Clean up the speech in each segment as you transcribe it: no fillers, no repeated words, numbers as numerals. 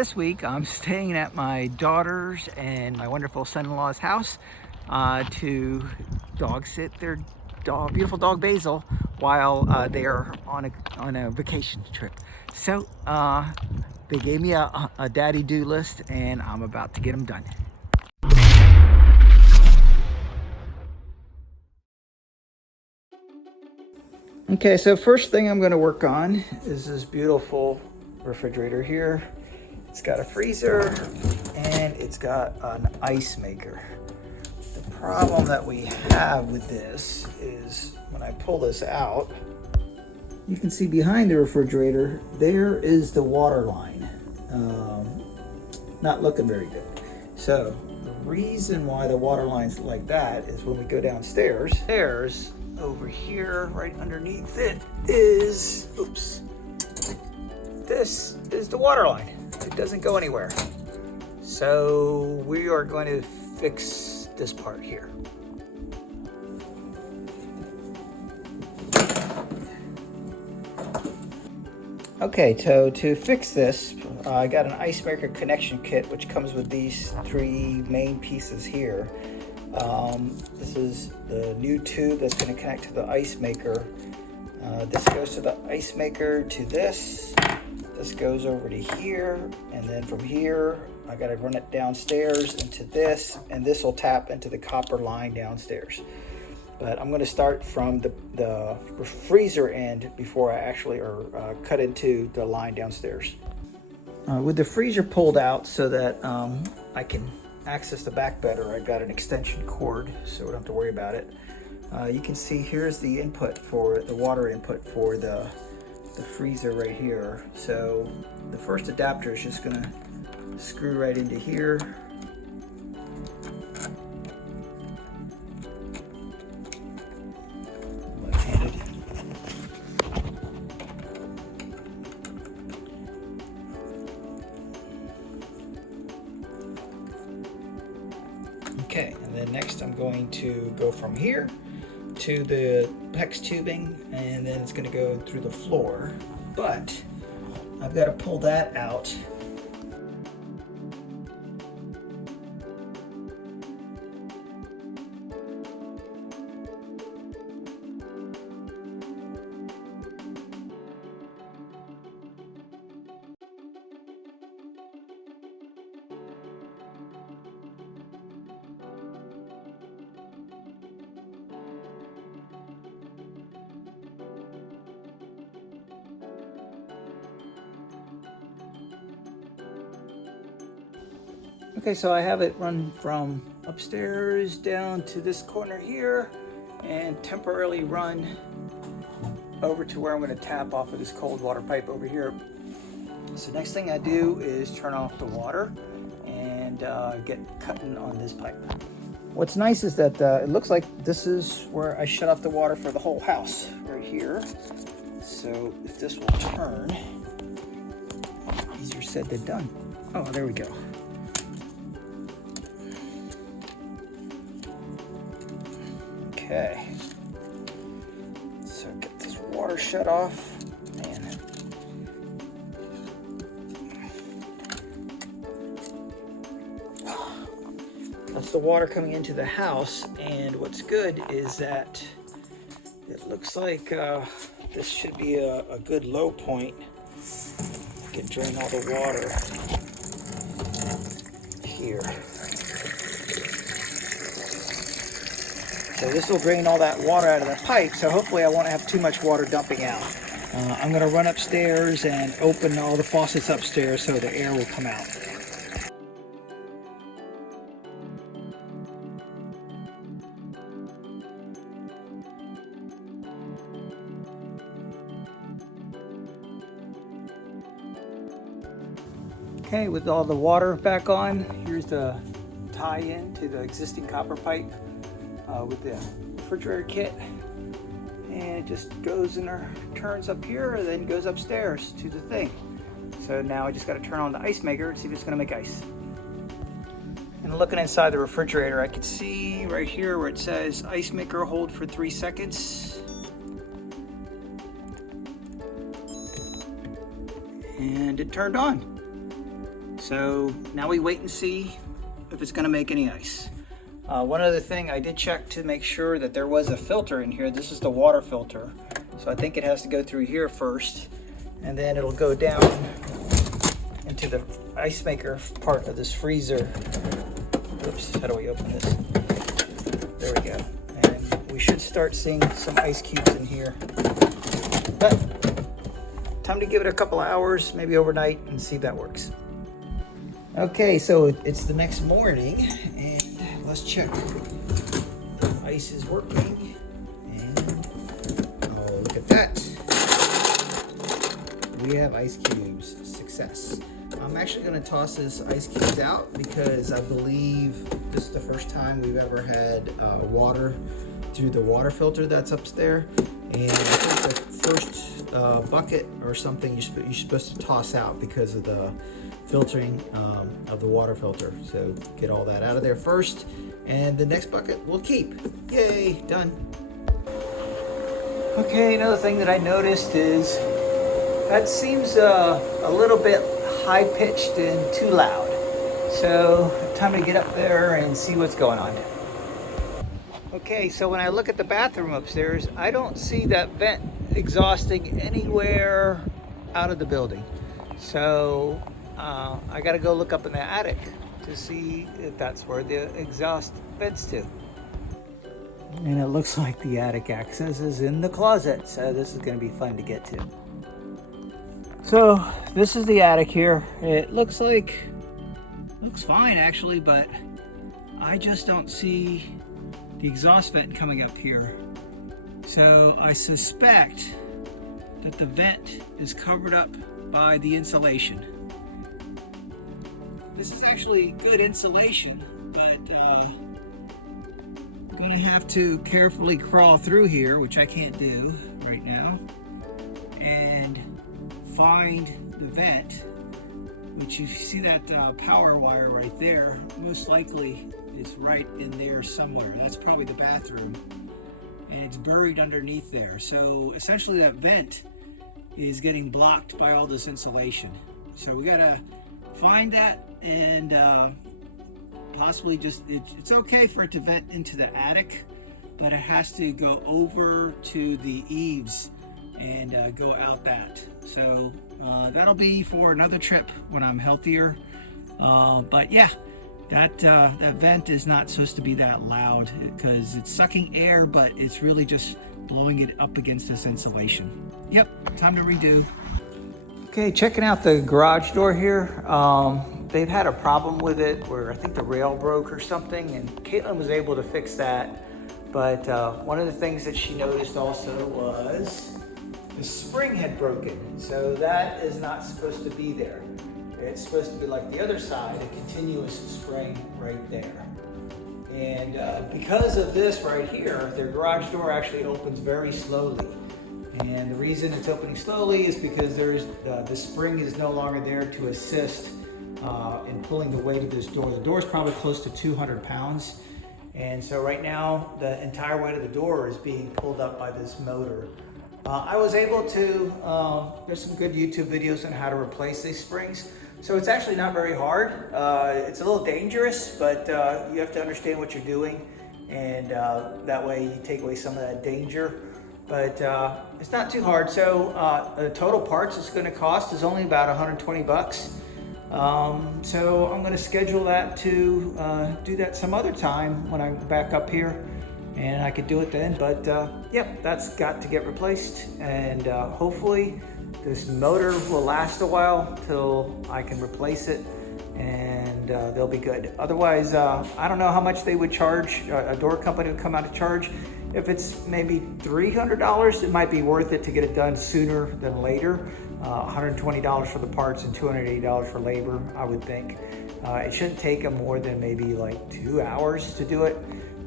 This week I'm staying at my daughter's and my wonderful son-in-law's house to dog sit their beautiful dog Basil while they are on a vacation trip. So they gave me a daddy do list and I'm about to get them done. Okay, so first thing I'm going to work on is this beautiful refrigerator here. It's got a freezer and it's got an ice maker. The problem that we have with this is when I pull this out, you can see behind the refrigerator, there is the water line. Not looking very good. So the reason why the water line's like that is when we go downstairs, there's over here, right underneath it is, oops, this is the water line. It doesn't go anywhere. So we are going to fix this part here. Okay, so to fix this, I got an ice maker connection kit, which comes with these three main pieces here. This is the new tube that's going to connect to the ice maker. This goes to the ice maker to this. This goes over to here, and then from here I got to run it downstairs into this, and this will tap into the copper line downstairs. But I'm going to start from the freezer end before I actually cut into the line downstairs. With the freezer pulled out so that I can access the back better, I've got an extension cord so I don't have to worry about it. You can see here's the input for the water input for the freezer right here. So the first adapter is just gonna screw right into here. Left-handed. Okay, and then next I'm going to go from here to the PEX tubing, and then it's going to go through the floor, but I've got to pull that out. Okay, so I have it run from upstairs down to this corner here and temporarily run over to where I'm going to tap off of this cold water pipe over here. So next thing I do is turn off the water and get cutting on this pipe. What's nice is that it looks like this is where I shut off the water for the whole house, right here. So if this will turn, easier said than done. Oh, there we go. Okay, so get this water shut off, and that's the water coming into the house. And what's good is that it looks like this should be a good low point. You can drain all the water here. So this will drain all that water out of the pipe, so hopefully I won't have too much water dumping out. I'm going to run upstairs and open all the faucets upstairs so the air will come out. Okay, with all the water back on, here's the tie-in to the existing copper pipe. With the refrigerator kit, and it just goes in there, turns up here, and then goes upstairs to the thing. So now I just got to turn on the ice maker and see if it's going to make ice. And looking inside the refrigerator, I can see right here where it says ice maker hold for 3 seconds. And it turned on. So now we wait and see if it's gonna make any ice. One other thing, I did check to make sure that there was a filter in here. This is the water filter. So I think it has to go through here first, and then it'll go down into the ice maker part of this freezer. Oops, how do we open this? There we go. And we should start seeing some ice cubes in here. But time to give it a couple of hours, maybe overnight, and see if that works. Okay, so it's the next morning, and let's check. The ice is working, and oh, look at that. We have ice cubes. Success. I'm actually going to toss this ice cubes out because I believe this is the first time we've ever had water through the water filter that's up there. And I think the first bucket or something you're supposed to toss out because of the filtering of the water filter. So get all that out of there first, and the next bucket we'll keep. Yay, done. Okay, another thing that I noticed is that seems a little bit high-pitched and too loud. So time to get up there and see what's going on. Okay, so when I look at the bathroom upstairs, I don't see that vent exhausting anywhere out of the building. So I gotta go look up in the attic to see if that's where the exhaust vents to. And it looks like the attic access is in the closet, so this is gonna be fun to get to. So this is the attic here. It looks fine actually, but I just don't see the exhaust vent coming up here. So I suspect that the vent is covered up by the insulation. This is actually good insulation, but I'm gonna have to carefully crawl through here, which I can't do right now, and find the vent, which you see that power wire right there, most likely is right in there somewhere. That's probably the bathroom, and it's buried underneath there. So essentially that vent is getting blocked by all this insulation. So we gotta find that and possibly just, it's okay for it to vent into the attic, but it has to go over to the eaves and go out that. So that'll be for another trip when I'm healthier. But yeah, that vent is not supposed to be that loud because it's sucking air, but it's really just blowing it up against this insulation. Yep, time to redo. Okay, checking out the garage door here. They've had a problem with it where I think the rail broke or something, and Caitlin was able to fix that. But one of the things that she noticed also was the spring had broken. So that is not supposed to be there. It's supposed to be like the other side, a continuous spring right there. And because of this right here, their garage door actually opens very slowly. And the reason it's opening slowly is because there's the spring is no longer there to assist in pulling the weight of this door. The door is probably close to 200 pounds. And so right now, the entire weight of the door is being pulled up by this motor. I was able to, there's some good YouTube videos on how to replace these springs. So it's actually not very hard. It's a little dangerous, but you have to understand what you're doing. And that way you take away some of that danger. But it's not too hard. So the total parts it's gonna cost is only about 120 bucks. So I'm gonna schedule that to do that some other time when I'm back up here, and I could do it then. But yep, that's got to get replaced, and hopefully this motor will last a while till I can replace it, and they'll be good. Otherwise, I don't know how much they would charge, a door company would come out to charge. If it's maybe $300, it might be worth it to get it done sooner than later. $120 for the parts and $280 for labor, I would think. It shouldn't take them more than maybe like 2 hours to do it.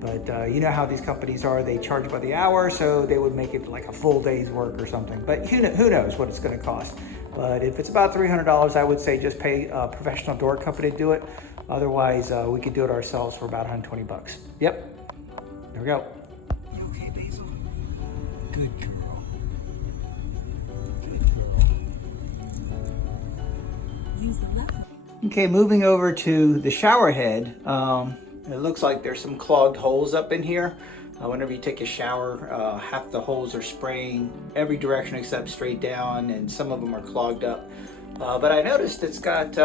But you know how these companies are, they charge by the hour, so they would make it like a full day's work or something. But who knows what it's gonna cost. But if it's about $300, I would say just pay a professional door company to do it. Otherwise, we could do it ourselves for about 120 bucks. Yep, there we go. You okay, Basil? Good girl. Good girl. Okay, moving over to the shower head. It looks like there's some clogged holes up in here. Whenever you take a shower, half the holes are spraying every direction except straight down, and some of them are clogged up. But I noticed it's got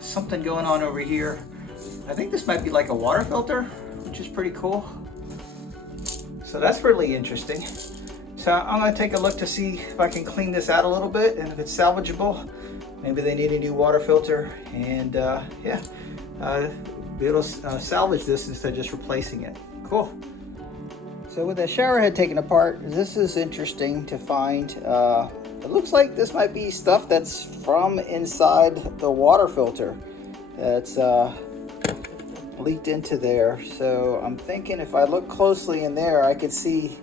something going on over here. I think this might be like a water filter, which is pretty cool. So that's really interesting. So I'm gonna take a look to see if I can clean this out a little bit and if it's salvageable. Maybe they need a new water filter, and yeah, be able to salvage this instead of just replacing it. Cool. So with the shower head taken apart, this is interesting to find. It looks like this might be stuff that's from inside the water filter that's leaked into there. So I'm thinking if I look closely in there, I could see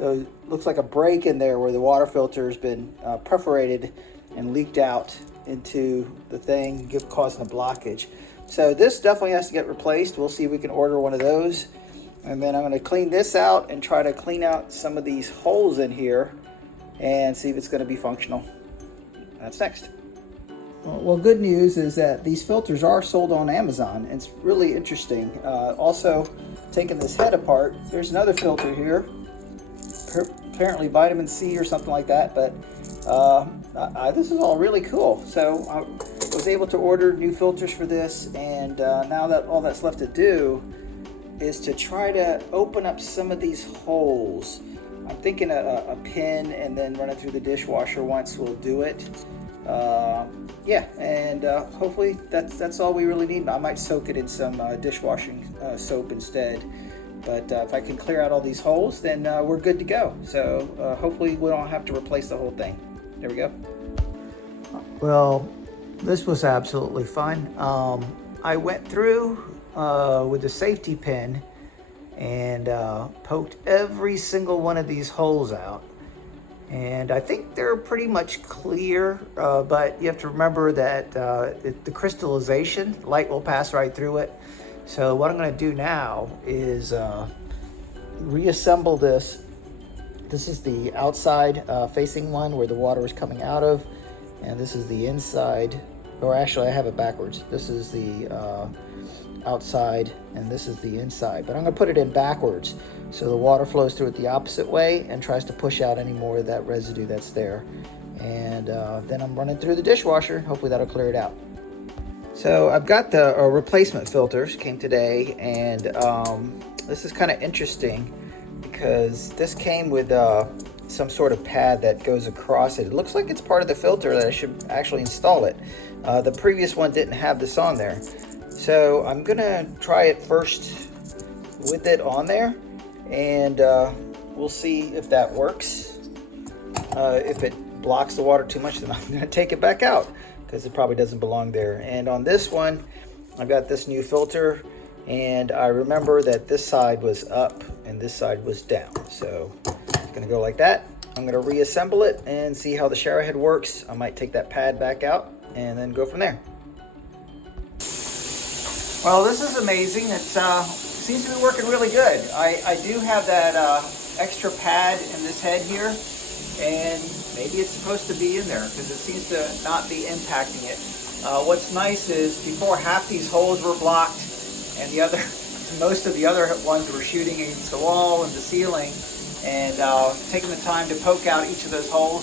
looks like a break in there where the water filter has been perforated and leaked out into the thing, causing a blockage. So this definitely has to get replaced. We'll see if we can order one of those. And then I'm going to clean this out and try to clean out some of these holes in here and see if it's going to be functional. That's next. Well, good news is that these filters are sold on Amazon. It's really interesting. Also, taking this head apart, there's another filter here. Apparently vitamin C or something like that, but this is all really cool. So I was able to order new filters for this, and now that all that's left to do is to try to open up some of these holes. I'm thinking a pin and then run it through the dishwasher once will do it. Yeah, and hopefully that's all we really need. I might soak it in some dishwashing soap instead. But if I can clear out all these holes, then we're good to go. So hopefully we don't have to replace the whole thing. There we go. Well, this was absolutely fun. I went through with a safety pin and poked every single one of these holes out. And I think they're pretty much clear, but you have to remember that the crystallization, light will pass right through it. So what I'm going to do now is reassemble this. This is the outside facing one where the water is coming out of, and this is the inside, or actually I have it backwards. This is the outside and this is the inside, but I'm going to put it in backwards so the water flows through it the opposite way and tries to push out any more of that residue that's there. And then I'm running through the dishwasher. Hopefully that'll clear it out. So I've got the replacement filters, came today, and this is kind of interesting because this came with some sort of pad that goes across it. It looks like it's part of the filter that I should actually install it. The previous one didn't have this on there. So I'm gonna try it first with it on there, and we'll see if that works. If it blocks the water too much, then I'm gonna take it back out, because it probably doesn't belong there. And on this one, I've got this new filter, and I remember that this side was up and this side was down. So it's gonna go like that. I'm gonna reassemble it and see how the shower head works. I might take that pad back out and then go from there. Well, this is amazing. It seems to be working really good. I do have that extra pad in this head here, and maybe it's supposed to be in there because it seems to not be impacting it. What's nice is before, half these holes were blocked, and most of the other ones were shooting against the wall and the ceiling. And taking the time to poke out each of those holes,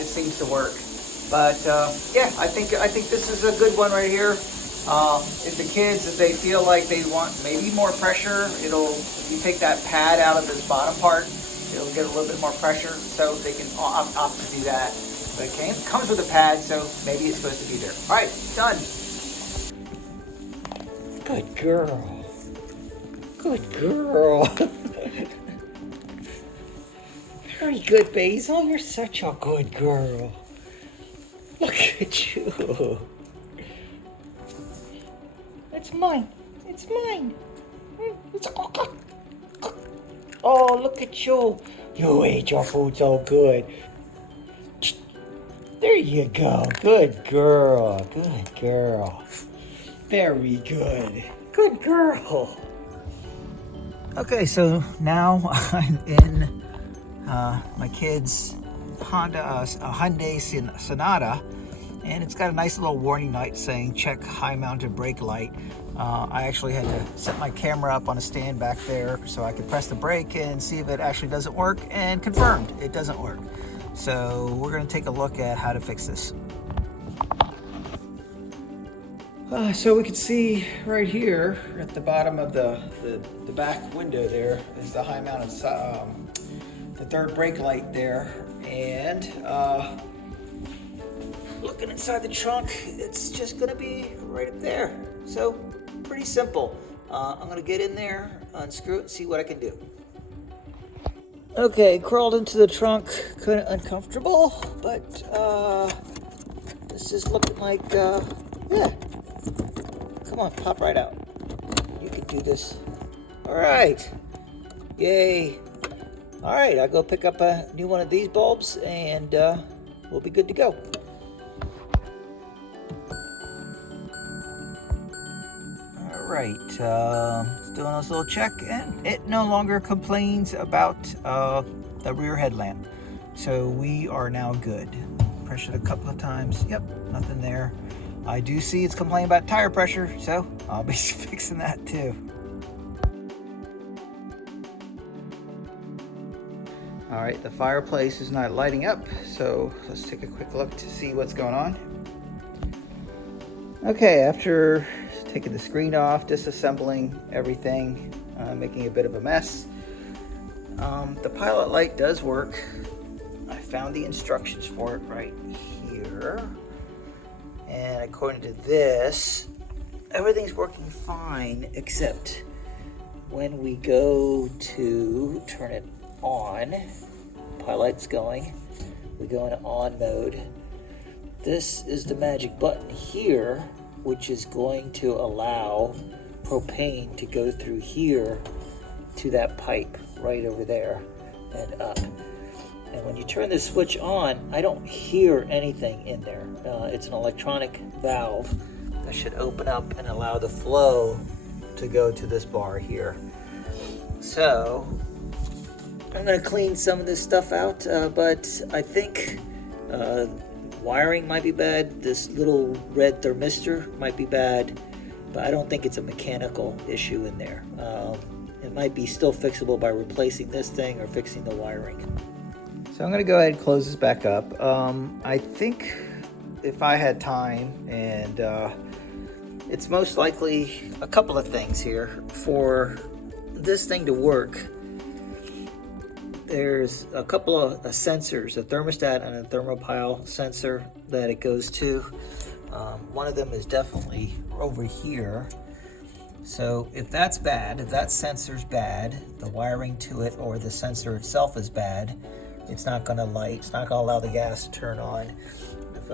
it seems to work. But yeah, I think this is a good one right here. If the kids, if they feel like they want maybe more pressure, if you take that pad out of this bottom part, it'll get a little bit more pressure, so they can opt to do that. But it comes with a pad, so maybe it's supposed to be there. All right, done. Good girl. Good girl. Very good, Basil. You're such a good girl. Look at you. It's mine. It's mine. It's a Oh, look at you. You ate your food so good. There you go. Good girl. Good girl. Very good. Good girl. Okay, so now I'm in my kid's Hyundai Sonata, And it's got a nice little warning light saying check high mounted brake light. I actually had to set my camera up on a stand back there so I could press the brake and see if it actually doesn't work, and confirmed it doesn't work. So we're going to take a look at how to fix this. So we can see right here at the bottom of the back window there is the high mounted the third brake light there, and looking inside the trunk, it's just going to be right up there. So pretty simple. I'm going to get in there, unscrew it, and see what I can do. Okay, crawled into the trunk, kind of uncomfortable, but this is looking like, yeah. Come on, pop right out. You can do this. All right. Yay. All right, I'll go pick up a new one of these bulbs, and we'll be good to go. All right, doing this little check, and it no longer complains about the rear headlamp. So we are now good. Pressed it a couple of times. Yep, nothing there. I do see it's complaining about tire pressure, so I'll be fixing that too. All right, the fireplace is not lighting up, so let's take a quick look to see what's going on. Okay, after taking the screen off, disassembling everything, making a bit of a mess, the pilot light does work. I found the instructions for it right here. And according to this, everything's working fine, except when we go to turn it on, pilot light's going, we go into on mode. This is the magic button here, which is going to allow propane to go through here to that pipe right over there and up. And when you turn this switch on, I don't hear anything in there. It's an electronic valve that should open up and allow the flow to go to this bar here. So I'm going to clean some of this stuff out, but I think wiring might be bad. This little red thermistor might be bad, but I don't think it's a mechanical issue in there. It might be still fixable by replacing this thing or fixing the wiring. So I'm going to go ahead and close this back up. I think if I had time, and it's most likely a couple of things here. For this thing to work, there's a couple of sensors, a thermostat and a thermopile sensor that it goes to. One of them is definitely over here. So if that's bad, if that sensor's bad, the wiring to it or the sensor itself is bad, it's not going to light, it's not going to allow the gas to turn on. If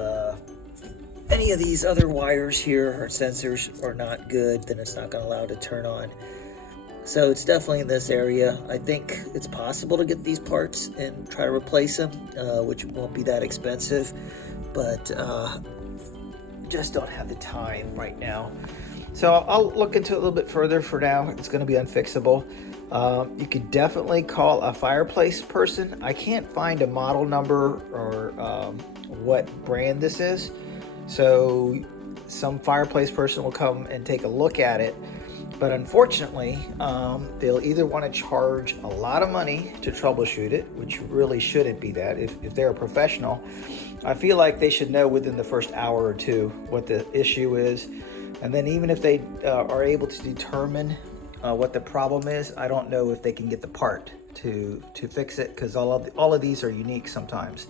any of these other wires here or sensors are not good, then it's not going to allow it to turn on. So it's definitely in this area. I think it's possible to get these parts and try to replace them, which won't be that expensive, but just don't have the time right now. So I'll look into it a little bit further. For now, it's going to be unfixable. You could definitely call a fireplace person. I can't find a model number or what brand this is. So some fireplace person will come and take a look at it. But unfortunately, they'll either want to charge a lot of money to troubleshoot it, which really shouldn't be that. If they're a professional, I feel like they should know within the first hour or two what the issue is. And then even if they are able to determine what the problem is, I don't know if they can get the part to fix it, because all of these are unique sometimes.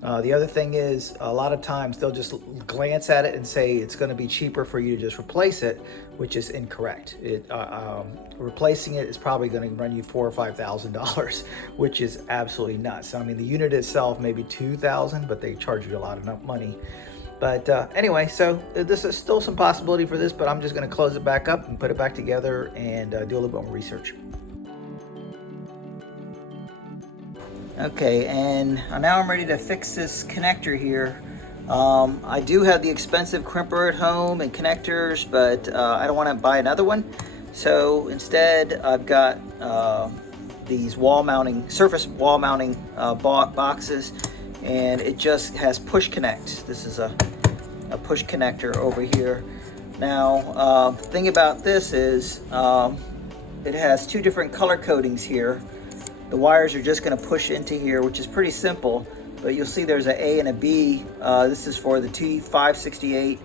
The other thing is, a lot of times they'll just glance at it and say it's going to be cheaper for you to just replace it, which is incorrect. Replacing it is probably going to run you $4,000 or $5,000, which is absolutely nuts. I mean, the unit itself may be $2,000, but they charge you a lot of money. But anyway, so this is still some possibility for this, but I'm just going to close it back up and put it back together and do a little bit more research. Okay, and now I'm ready to fix this connector here. I do have the expensive crimper at home and connectors, but I don't want to buy another one. So instead, I've got these surface wall mounting boxes, and it just has push connect. This is a a push connector over here. Now, the thing about this is it has two different color codings here. The wires are just going to push into here, which is pretty simple, but you'll see there's an A and a B. This is for the T568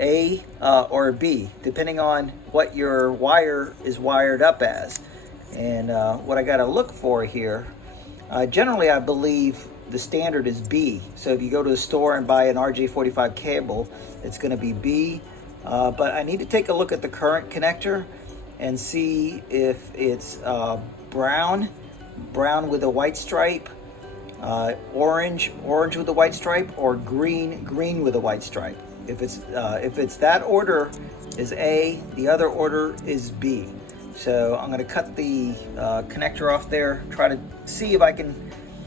A or B, depending on what your wire is wired up as. And what I got to look for here, generally I believe the standard is B. So if you go to the store and buy an RJ45 cable, it's going to be B. But I need to take a look at the current connector and see if it's brown with a white stripe, orange with a white stripe, or green with a white stripe. If it's that order is A, the other order is B. So I'm going to cut the connector off there, try to see if I can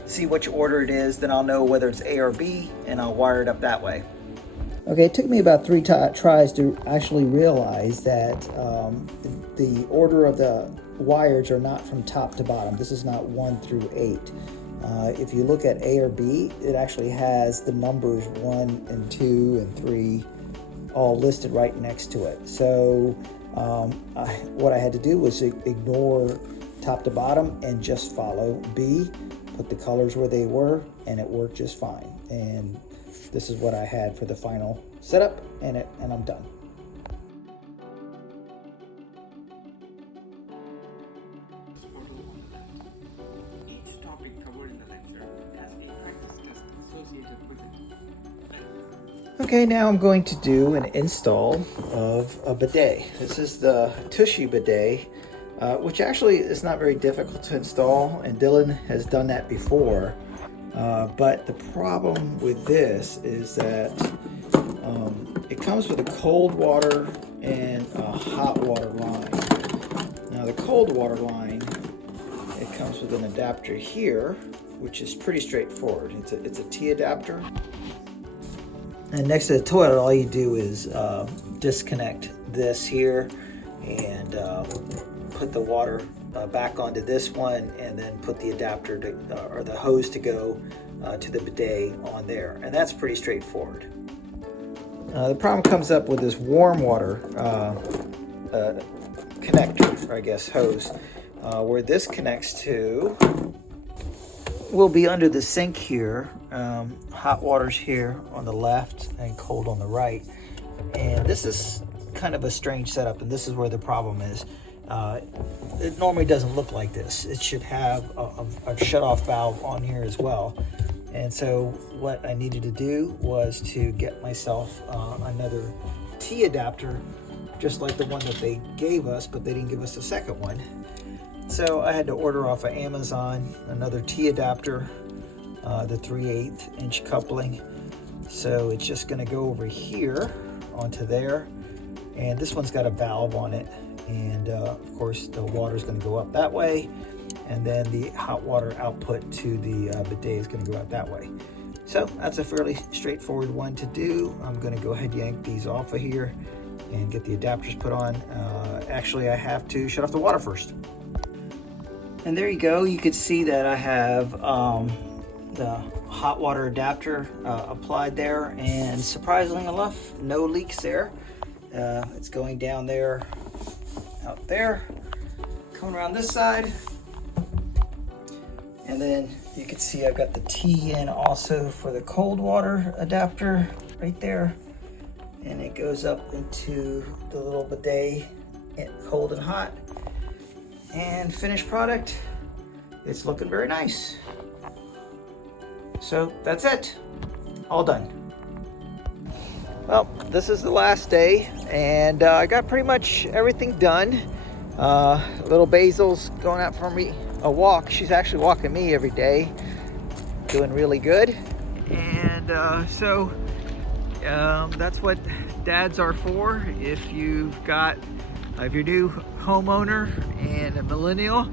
see which order it is, then I'll know whether it's A or B, and I'll wire it up that way. Okay, it took me about 3 tries to actually realize that the order of the wires are not from top to bottom. This is not 1 through 8. If you look at A or B, it actually has the numbers 1 and 2 and 3 all listed right next to it. So what I had to do was ignore top to bottom and just follow B, put the colors where they were, and it worked just fine. And this is what I had for the final setup, and I'm done. Each topic covered in the lecture has a practice test associated with it. Okay, now I'm going to do an install of a bidet. This is the Tushy bidet, which actually is not very difficult to install, and Dylan has done that before. But the problem with this is that it comes with a cold water and a hot water line. Now the cold water line, it comes with an adapter here, which is pretty straightforward. It's a T adapter. And next to the toilet, all you do is disconnect this here and put the water back onto this one, and then put the adapter to, or the hose to go to the bidet on there. And that's pretty straightforward. The problem comes up with this warm water connector, or I guess hose, where this connects to will be under the sink here. Hot water's here on the left and cold on the right. And this is kind of a strange setup, and this is where the problem is. It normally doesn't look like this. It should have a shut-off valve on here as well. And so what I needed to do was to get myself another T adapter, just like the one that they gave us, but they didn't give us a second one. So I had to order off of Amazon another T adapter, the 3/8 inch coupling. So it's just going to go over here onto there, and this one's got a valve on it, and of course the water is going to go up that way, and then the hot water output to the bidet is going to go out that way. So that's a fairly straightforward one to do. I'm going to go ahead and yank these off of here and get the adapters put on. Actually, I have to shut off the water first. And there you go. You could see that I have the hot water adapter applied there, and surprisingly enough, no leaks there. It's going down there, out there, coming around this side, and then you can see I've got the T in also for the cold water adapter right there, and it goes up into the little bidet, cold and hot. And finished product, it's looking very nice. So that's it, all done. Well, this is the last day, and I got pretty much everything done. Little Basil's going out for me a walk. She's actually walking me every day, doing really good. And so that's what dads are for. If you're new homeowner and a millennial,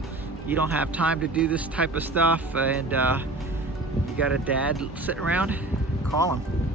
you don't have time to do this type of stuff, and you got a dad sitting around, call him.